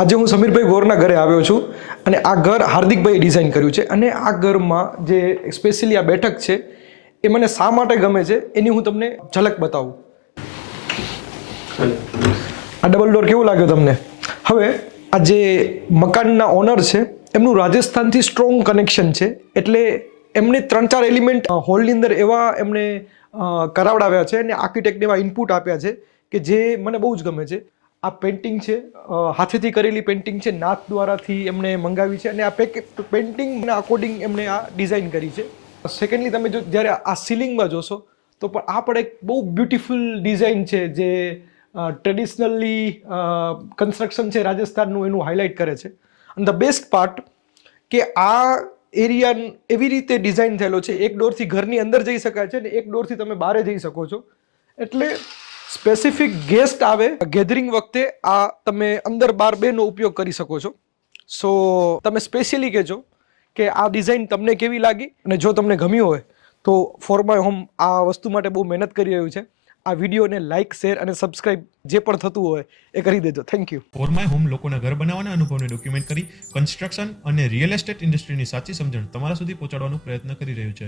આજે હું સમીરભાઈ ગોરના ઘરે આવ્યો છું અને આ ઘર હાર્દિકભાઈએ ડિઝાઇન કર્યું છે અને આ ઘરમાં જે સ્પેશિયલી આ બેઠક છે એ મને શા માટે ગમે છે એની હું તમને ઝલક બતાવું. આ ડબલ ડોર કેવું લાગ્યો તમને? હવે આ જે મકાનના ઓનર છે એમનું રાજસ્થાનથી સ્ટ્રોંગ કનેક્શન છે, એટલે એમને 3-4 એલિમેન્ટ હોલની અંદર એવા એમને કરાવડાવ્યા છે અને આર્કિટેક્ટને એવા ઇનપુટ આપ્યા છે કે જે મને બહુ જ ગમે છે. આ પેઇન્ટિંગ છે, હાથેથી કરેલી પેઇન્ટિંગ છે, નાથ દ્વારાથી એમણે મંગાવી છે અને આ પેઇન્ટિંગના અકોર્ડિંગ એમણે આ ડિઝાઇન કરી છે. સેકન્ડલી તમે જો જ્યારે આ સીલિંગમાં જોશો તો પણ આ પણ એક બહુ બ્યુટિફુલ ડિઝાઇન છે જે ટ્રેડિશનલી કન્સ્ટ્રક્શન છે રાજસ્થાનનું એનું હાઇલાઇટ કરે છે. અને ધ બેસ્ટ પાર્ટ કે આ એરિયા એવી રીતે ડિઝાઇન થયેલો છે, એક ડોરથી ઘરની અંદર જઈ શકાય છે અને એક ડોરથી તમે બહાર જઈ શકો છો. એટલે સ્પેસિફિક ગેસ્ટ આવે ગેધરિંગ વખતે આ તમે અંદર બહાર બેનો ઉપયોગ કરી શકો છો. સો તમે સ્પેશિયલી કહેજો કે આ ડિઝાઇન તમને કેવી લાગી, અને જો તમને ગમ્યું હોય તો ફોર માય હોમ આ વસ્તુ માટે બહુ મહેનત કરી રહ્યું છે. આ વિડીયોને લાઇક, શેર અને સબસ્ક્રાઇબ જે પણ થતું હોય એ કરી દેજો. Thank you. For my home લોકોના ઘર બનાવવાના અનુભવને ડોક્યુમેન્ટ કરી કન્સ્ટ્રક્શન અને રિયલ એસ્ટેટ ઇન્ડસ્ટ્રીની સાચી સમજણ તમારા સુધી પહોંચાડવાનો પ્રયત્ન કરી રહ્યું છે.